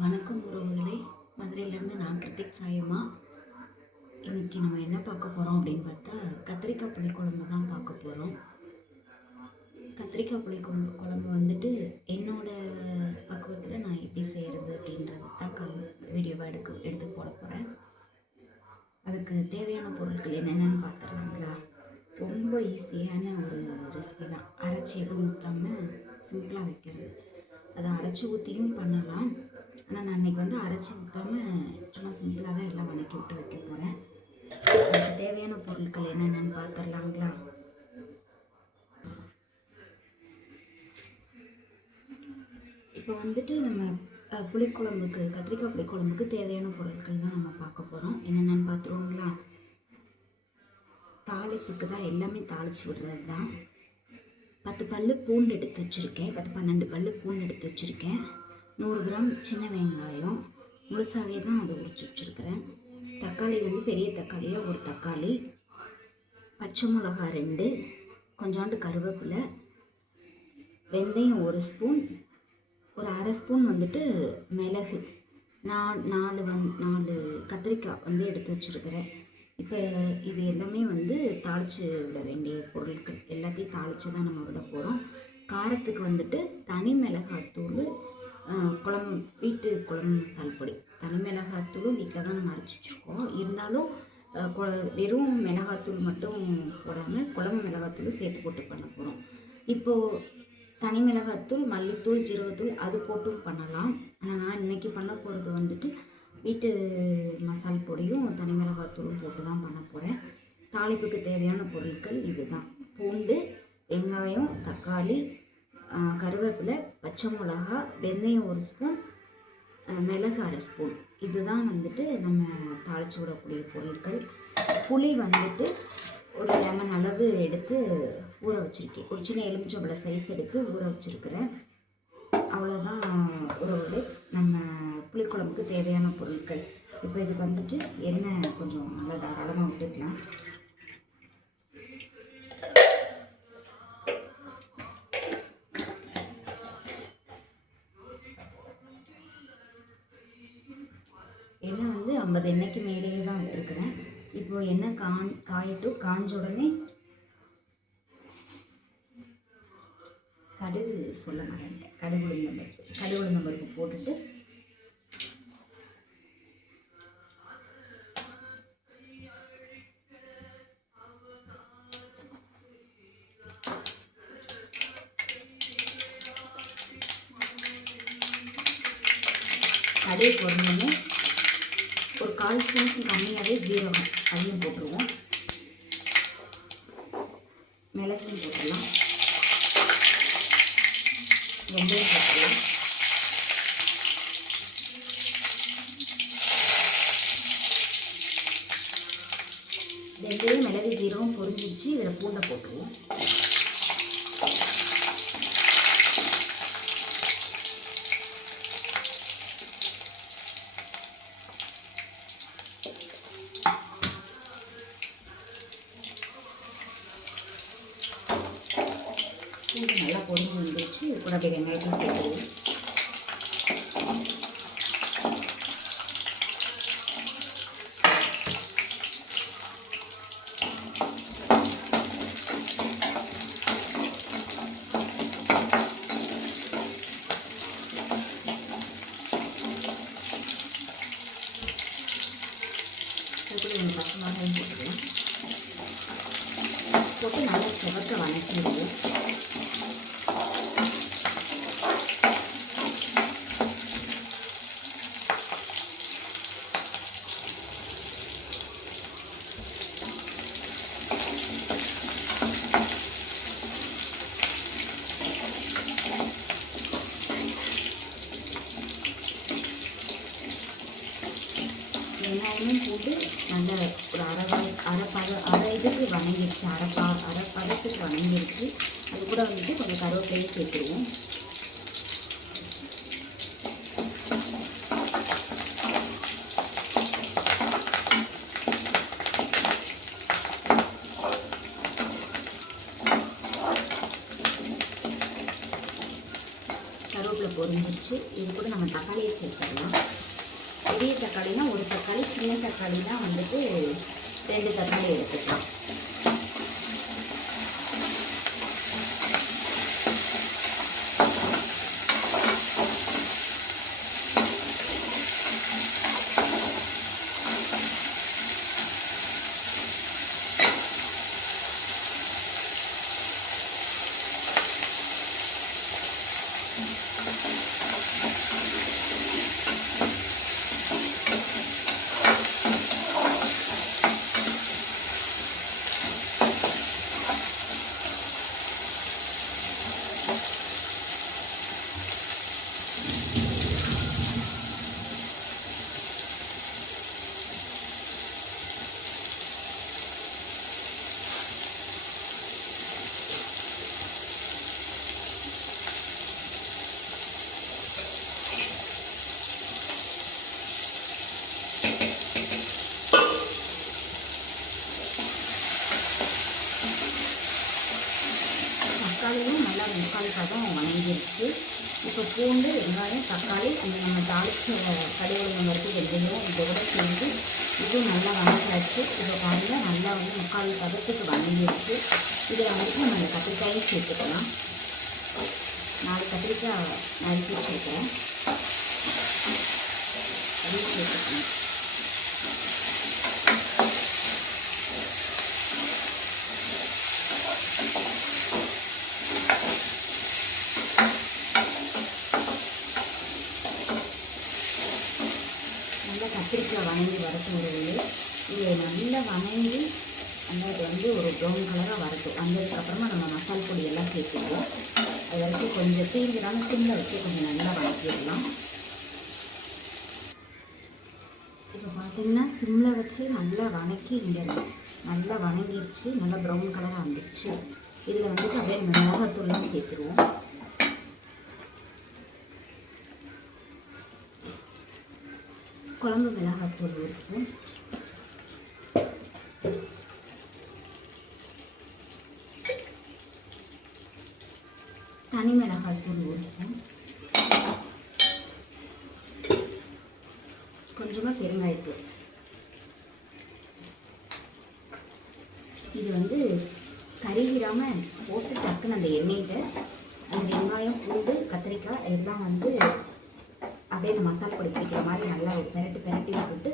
வணக்கம் உறவுகளே, மதுரையிலேருந்து நான் கிருத்திக் சாயம்மா. இன்றைக்கி நம்ம என்ன பார்க்க போகிறோம் அப்படின்னு பார்த்தா, கத்திரிக்காய் புளிக்குழம்பு தான் பார்க்க போகிறோம். கத்திரிக்காய் புளிக்குழம்பு வந்துட்டு என்னோடய பக்குவத்தில் நான் எப்படி செய்கிறது அப்படின்றது தான் வீடியோவாக எடுத்து போட போகிறேன். அதுக்கு தேவையான பொருட்கள் என்னென்னு பார்த்துடலாங்களா? ரொம்ப ஈஸியான ஒரு ரெசிபி தான். அரைச்சி எதுவும் ஊற்றாமல் சிம்பிளாக வைக்கிறது. அதை அரைச்சி ஊற்றியும் பண்ணலாம். ஆனால் நான் இன்றைக்கி வந்து அரைச்சி ஊற்றாமல் சும்மா சிம்பிளாக தான் எல்லாம் வணக்கி விட்டு வைக்க போகிறேன். அதுக்கு தேவையான பொருட்கள் என்னென்னு பார்த்துடலாங்களா? இப்போ வந்துட்டு நம்ம புளிக்குழம்புக்கு, கத்திரிக்காய் புளிக்குழம்புக்கு தேவையான பொருட்கள் தான் நம்ம பார்க்க போகிறோம். என்னென்னு பார்த்துருவோங்களா? தாளிப்புக்கு தான் எல்லாமே தாளித்து விடுறது தான். 10 பல்லு பூண்டு எடுத்து வச்சுருக்கேன். 10-12 பல்லு பூண்டு எடுத்து வச்சுருக்கேன். 100 கிராம் சின்ன வெங்காயம் முழுசாகவே தான் அதை உரிச்சு வச்சுருக்கிறேன். தக்காளி வந்து பெரிய தக்காளியாக ஒரு தக்காளி, பச்சை மிளகா 2, கொஞ்சோண்டு கருவேப்பிலை, வெந்தயம் 1 ஸ்பூன், ஒரு அரை ஸ்பூன் வந்துட்டு மிளகு, 4 கத்திரிக்காய் வந்து எடுத்து வச்சுருக்கிறேன். இப்போ இது எல்லாமே வந்து தாளித்து விட வேண்டிய பொருட்கள். எல்லாத்தையும் தாளித்து தான் நம்ம விட போகிறோம். காரத்துக்கு வந்துட்டு தனி மிளகாத்தூள், வீட்டு குழம்பு மசால் பொடி. தனி மிளகாத்தூளும் வீட்டில் தான் நம்ம அரைச்சி வச்சுருக்கோம். இருந்தாலும் வெறும் மிளகாத்தூள் மட்டும் போடாமல் குழம்பு மிளகாத்தூள் சேர்த்து போட்டு பண்ண போகிறோம். இப்போது தனி மிளகாத்தூள், மல்லித்தூள், ஜீரகத்தூள் அது போட்டும் பண்ணலாம். ஆனால் நான் இன்றைக்கி பண்ண போகிறது வந்துட்டு வீட்டு மசால் பொடியும் தனி மிளகாத்தூளும் போட்டு தான் பண்ண போகிறேன். தாளிப்புக்கு தேவையான பொருட்கள் இது தான். பூண்டு, வெங்காயம், தக்காளி, கருவேப்பிலை, பச்சை மிளகா, வெந்தயம் 1 ஸ்பூன், மிளகு அரை ஸ்பூன். இதுதான் வந்துட்டு நம்ம தாளித்து விடக்கூடிய பொருட்கள். புளி வந்துட்டு ஒரு லெமன் அளவு எடுத்து ஊற வச்சுருக்கேன். ஒரு சின்ன எலுமிச்சம்பழ சைஸ் எடுத்து ஊற வச்சுருக்கிறேன். அவ்வளோதான் உறவுகளே நம்ம புளிக்குழம்புக்கு தேவையான பொருட்கள். இப்போ இதுக்கு வந்துட்டு எண்ணெய் கொஞ்சம் நல்லா தாராளமாக விட்டுக்கலாம். எண்ணெய் வந்து 50 எண்ணெய்க்கு மேலேயே தான் விட்டுருக்குறேன். இப்போது எண்ணெய் காயட்டும். காஞ்ச உடனே கடுகு சொல்ல மாட்டேன், கடுகு உளுந்தம் பருப்பு போட்டுட்டு கடுகு போடணுன்னு ஒரு 1/4 ஸ்பூனுக்கு கம்மியாகவே ஜீரகம் அதையும் போட்டுருவோம். மிளகையும் போட்டுடலாம், வெந்தயம் போட்டுடலாம். வெந்தயம், மிளகு, ஜீரகம் பொரிஞ்சிருச்சு. இதில் பூண்டை போட்டுருவோம். பூண்டு நல்லா பொரிஞ்சு வந்துருச்சு. இது கூட அப்படியே வெங்காயத்தையும் சேர்த்துருவோம். பச்சை மிளகாயும் போட்டுக்கலாம். போட்டு நல்லா செவக்க வணக்கிடுவோம். வெங்காயமும் போட்டு நல்லா ஒரு அரை இதுக்கு வணங்கிடுச்சு. அரை பதத்துக்கு வணங்கிடுச்சு. அது கூட வந்துட்டு கொஞ்சம் கருவேப்பிலையும் சேர்த்துருவோம். கருவேப்பிலை பொரிஞ்சிருச்சு. இது கூட நம்ம தக்காளியை சேர்த்துக்கலாம். பெரிய தக்காளினா ஒரு தக்காளி, சின்ன தக்காளினா வந்துட்டு 2 தக்காளி எடுத்துக்கலாம். தக்காளியும் நல்லா 3/4 பதம் வணங்கிருச்சு. இப்போ பூண்டு, வெங்காயம், தக்காளி அந்த நம்ம தாளிச்ச கடுகு வறுத்து வெந்தயம் இதோட சேர்ந்து இதுவும் நல்லா வணங்கியாச்சு. இப்போ பாருங்கள் நல்லா வந்து 3/4 பதத்துக்கு வணங்கிருச்சு. இதில் வந்துட்டு நம்ம கத்திரிக்காயும் சேர்த்துக்கலாம். 4 கத்திரிக்காய் நறுக்கி வச்சுருக்கேன், அதையும் சேர்த்துக்கணும். கத்திரிக்காய் வணங்கி வரட்டும். இது நல்லா வணங்கி அந்த இது வந்து ஒரு ப்ரௌன் கலராக வரட்டும். வந்ததுக்கப்புறமா நம்ம மசால் பொடியெல்லாம் சேர்த்துக்குவோம். அது வரைக்கும் கொஞ்சம் தீவிரான சிம்மில் வச்சு கொஞ்சம் நல்லா வணக்கிடலாம். இப்போ பார்த்தீங்கன்னா சிம்மில் வச்சு நல்லா வணக்கி இங்கே நல்லா வணங்கிடுச்சு. நல்லா ப்ரௌன் கலராக வந்துடுச்சு. இதில் வந்துட்டு அப்படியே மிளகாத்தூள்லாம் சேர்த்துருவோம். குழம்பு மிளகாத்தூள் 1 ஸ்பூன், தனி மிளகாத்தூள் 1 ஸ்பூன், கொஞ்சமாக பெருங்காயத்தூள். இது வந்து கறிவிடாமல் போட்டு டக்குன்னு அந்த எண்ணெயில் அந்த வெங்காயம், பூண்டு, கத்திரிக்காய் எல்லாம் வந்து அப்படியே இந்த மசாலா பொடி பிடிக்கிற மாதிரி நல்லா பெரட்டி விட்டுட்டு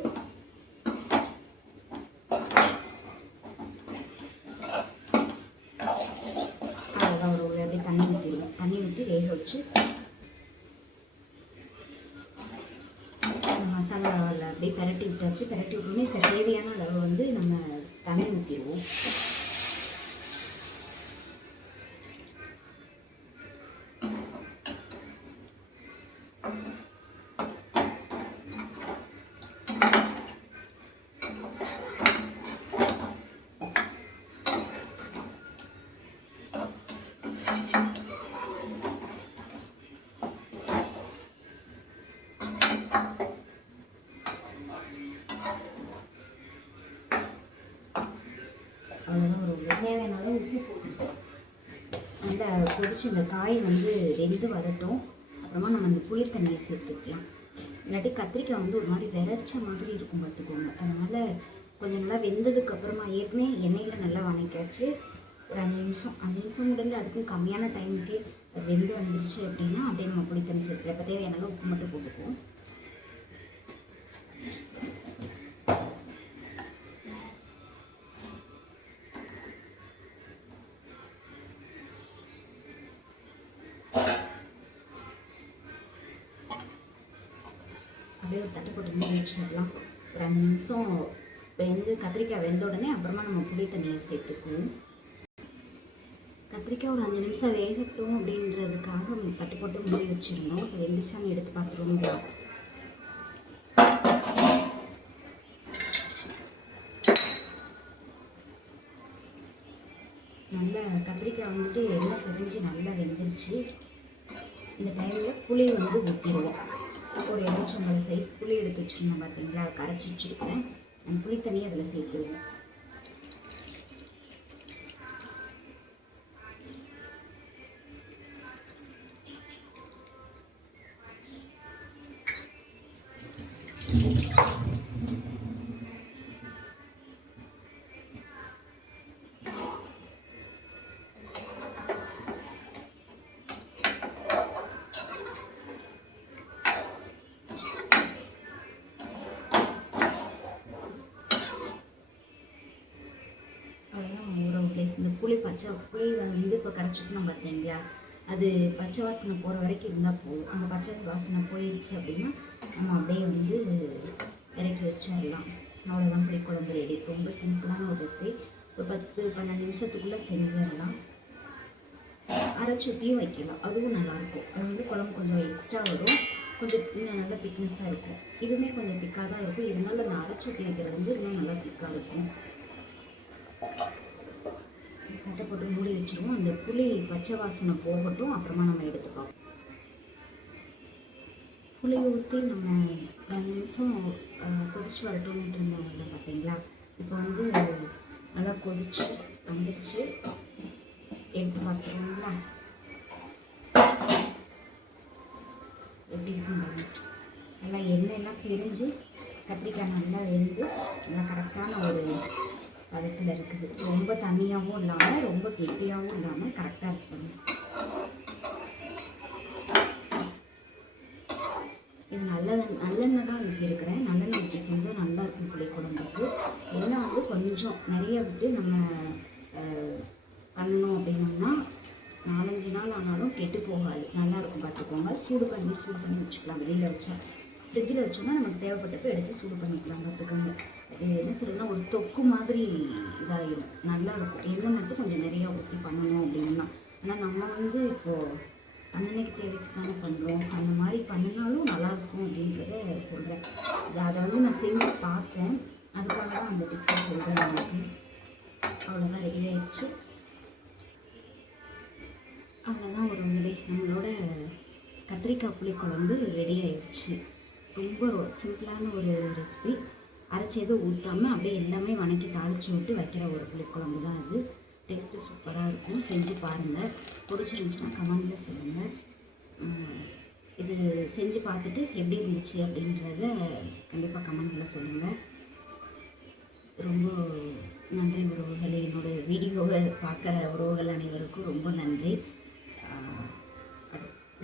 அவ்வளோதான். ஒரு அப்படியே தண்ணி ஊற்றிடுவோம். தண்ணி ஊற்றி வேக வச்சு மசாலாவில் அப்படியே பெரட்டி விட்டாச்சு. பெரட்டி விட்டோன்னே தேவையான அளவு வந்து நம்ம தண்ணி ஊற்றிடுவோம். அவ்வளோதான். ஒரு தேவையான அளவு உப்பு போட்டுருக்கோம். நல்லா கொதிச்சு இந்த காய் வந்து வெந்து வரட்டும். அப்புறமா நம்ம அந்த புளி தண்ணியை சேர்த்துக்கலாம். இல்லாட்டி கத்திரிக்காய் வந்து ஒரு மாதிரி விரைச்ச மாதிரி இருக்கும் பார்த்துக்கோங்க. அதனால் கொஞ்சம் நல்லா வெந்ததுக்கு அப்புறமா ஏற்கனவே எண்ணெயில் நல்லா வணக்காச்சு. ஒரு 5 நிமிஷம் முடிஞ்சு அதுக்கும் கம்மியான டைமுக்கு வெந்து வந்துருச்சு அப்படின்னா அப்படியே நம்ம புளி தண்ணி சேர்த்துக்கலாம். இப்போ தேவையான அளவு உப்பு மட்டும் போட்டுக்குவோம். அப்படியே ஒரு தட்டு போட்டு மூடி வச்சிடலாம். ஒரு 5 நிமிஷம் கத்திரிக்காய் வெந்த உடனே அப்புறமா நம்ம புளி தண்ணியை சேர்த்துக்குவோம். கத்திரிக்காய் ஒரு 5 நிமிஷம் வேகட்டும் அப்படின்றதுக்காக தட்டு போட்டு மூடி வச்சிருந்தோம். இப்போ வெந்துச்சான்னு எடுத்து பார்த்துருவோங்களா. நல்லா கத்திரிக்காய் வந்துட்டு எண்ணெய் பிரிஞ்சு நல்லா வெந்துருச்சு. இந்த டைமில் புளி வந்து ஊற்றிடுவோம். ஒரு எலுமிச்சம்பழம் சைஸ் புளி எடுத்து வச்சுருந்தோம் பார்த்தீங்களா, கரைச்சி வச்சுருக்கேன். அந்த புளி தண்ணியை அதில் சேர்த்துடுவோம். இந்த புளி வந்து இப்போ கரைச்சிக்கணும் பார்த்தீங்களா, அது பச்சை வாசனை போகிற வரைக்கும் இருந்தால் போதும். அந்த பச்சை வாசனை போயிடுச்சு அப்படின்னா நம்ம அப்படியே வந்து இறக்கி வச்சிடலாம். அவ்வளோதான், புளிக்குழம்பு ரெடி. ரொம்ப சிம்பிளான ஒரு ரெசிபி. ஒரு 10-12 நிமிஷத்துக்குள்ளே செஞ்சிடலாம். அரைச்சூட்டியும் வைக்கலாம், அதுவும் நல்லாயிருக்கும். அது வந்து குழம்பு கொஞ்சம் எக்ஸ்ட்ரா வரும், கொஞ்சம் இன்னும் நல்லா திக்னஸாக இருக்கும். இதுவுமே கொஞ்சம் திக்காக தான் இருக்கும், இருந்தாலும் அந்த அரைச்சூட்டி வைக்கிறது வந்து இன்னும் நல்லா திக்காக இருக்கும். தட்டை போட்டு மூடி வச்சுருவோம். அந்த புளி பச்சை வாசனை போகட்டும், அப்புறமா நம்ம எடுத்துப்போம். புளி ஊற்றி நம்ம 2 நிமிஷம் கொதிச்சு வரட்டும்னு இருந்தோம்ல பார்த்தீங்களா, இப்போ வந்து நல்லா கொதிச்சு வந்துருச்சு. எடுத்து பார்த்துருவோங்களா எப்படி இருக்குங்க. நல்லா எண்ணெயெல்லாம் பிரிஞ்சு கத்திரிக்காய் நல்லா வெந்து நல்லா கரெக்டான ஒரு பதத்தில் இருக்குது. ரொம்ப தண்ணியாகவும் இல்லாமல் ரொம்ப கெட்டியாகவும் இல்லாமல் கரெக்டாக இருக்குங்க. இது நல்லெண்ணெய் தான் ஊற்றிருக்கிறேன். நல்லெண்ணெய் ஊற்றி செஞ்சால் நல்லா இருக்கும் புளிக்குழம்புக்கு. எண்ணெய் வந்து கொஞ்சம் நிறைய விட்டு நம்ம பண்ணணும் அப்படின்னோம்னா 4-5 நாள் ஆனாலும் கெட்டு போகாது, நல்லாயிருக்கும். பார்த்துக்கோங்க. சூடு பண்ணி வச்சுக்கலாம். வெளியில் வச்சா, ஃப்ரிட்ஜில் வச்சோம்னா நமக்கு தேவைப்பட்டப்போ எடுத்து சூடு பண்ணிக்கலாம். பார்த்துக்கோங்க. இது என்ன சொல்லணும்னா ஒரு தொக்கு மாதிரி இதாகிடும், நல்லாயிருக்கும். எண்ணெய் மட்டும் கொஞ்சம் நிறையா ஊற்றி பண்ணணும் அப்படின்னா. ஆனால் நம்ம வந்து இப்போது அன்னன்னைக்கு தேவைக்கு தானே பண்ணுறோம். அந்த மாதிரி பண்ணினாலும் நல்லாயிருக்கும் அப்படின்றத சொல்கிறேன். அதை வந்து நான் செஞ்சு பார்த்தேன், அதுக்காக தான் அந்த டிப்ஸை சொல்கிறேன் எனக்கு. அவ்வளோதான், ரெடி ஆயிடுச்சு. அவ்வளோதான் ஒரு நிலை, நம்மளோட கத்திரிக்காய் புளிக்குழம்பு ரெடி ஆயிடுச்சு. ரொம்ப சிம்பிளான ஒரு ரெசிபி. அரைச்சி எதுவும் ஊற்றாமல் அப்படியே எல்லாமே வணக்கி தாளித்து விட்டு வைக்கிற ஒரு புளிக்குழம்பு தான் அது. டேஸ்ட்டு சூப்பராக இருக்கும். செஞ்சு பாருங்கள். பிடிச்சிருந்துச்சுன்னா கமெண்டில் சொல்லுங்கள். இது செஞ்சு பார்த்துட்டு எப்படி இருந்துச்சு அப்படின்றத கண்டிப்பாக கமெண்டில் சொல்லுங்கள். ரொம்ப நன்றி உறவுகளே. என்னோடய வீடியோவை பார்க்குற உறவுகள் அனைவருக்கும் ரொம்ப நன்றி.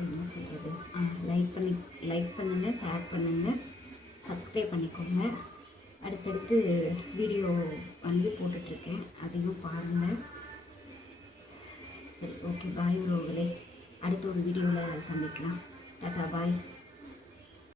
என்ன சொல்கிறது, லைக் பண்ணுங்கள், ஷேர் பண்ணுங்கள், சப்ஸ்கிரைப் பண்ணிக்கோங்க. அடுத்தடுத்து வீடியோ வந்து போட்டுட்ருக்கேன், அதையும் பாருங்கள். சரி, ஓகே, பாய் உறவுகளே. அடுத்த ஒரு வீடியோவில் சந்திக்கலாம். டாட்டா, பாய்.